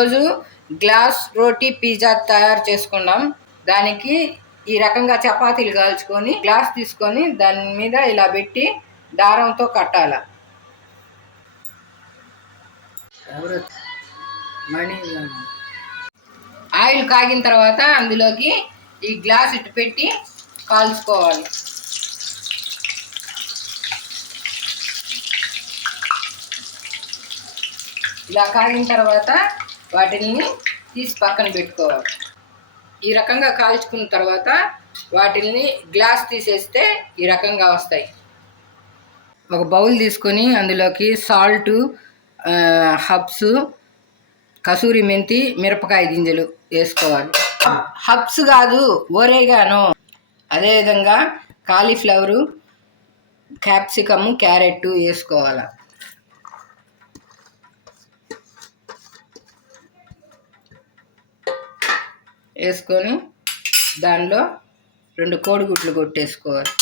ఈరోజు glass roti pizza తయారు చేసుకున్నాం. దానికి ఈ రకంగా చపాతీలు కాల్చుకొని గ్లాస్ తీసుకొని దాని మీద ఇలా పెట్టి దారంతో కట్టాల. ఆయిల్ కాగిన తర్వాత అందులోకి ఈ గ్లాస్ ఇటు పెట్టి కాల్చుకోవాలి. ఇలా కాగిన తర్వాత వాటిని తీసి పక్కన పెట్టుకోవాలి. ఈ రకంగా కాల్చుకున్న తర్వాత వాటిని గ్లాస్ తీసేస్తే ఈ రకంగా వస్తాయి. ఒక బౌల్ తీసుకొని అందులోకి సాల్టు, హబ్స్, కసూరి మెంతి, మిరపకాయ గింజలు వేసుకోవాలి. హబ్స్ కాదు, ఓరేగానో. అదేవిధంగా కాలీఫ్లవరు, క్యాప్సికము, క్యారెట్ వేసుకోవాలి. వేసుకొని దానిలో 2 కోడిగుడ్లు కొట్టేసుకోవాలి.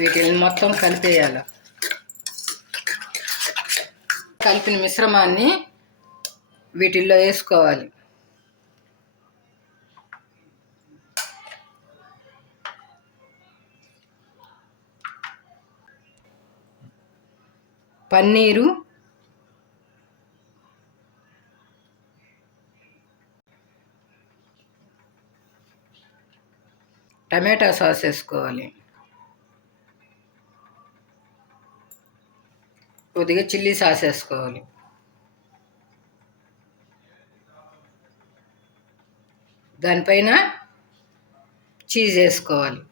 వీటిని మొత్తం కలిపేయాలి. కలిపిన మిశ్రమాన్ని వీటిల్లో వేసుకోవాలి. పన్నీరు, టమాటా సాస్ వేసుకోవాలి. కొద్దిగా చిల్లీ సాస్ వేసుకోవాలి. దానిపైన చీజ్ వేసుకోవాలి.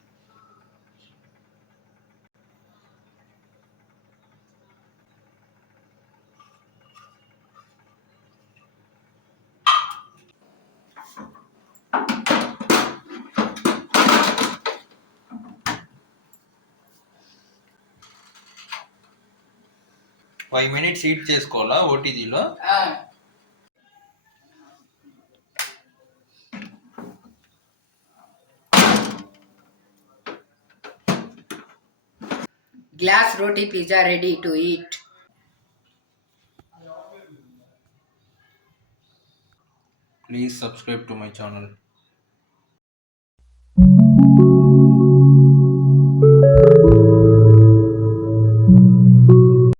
ఫైవ్ మినిట్స్ హీట్ చేసుకోవాలా ఓటీజీలో? Glass roti pizza ready to eat. Please subscribe to my channel.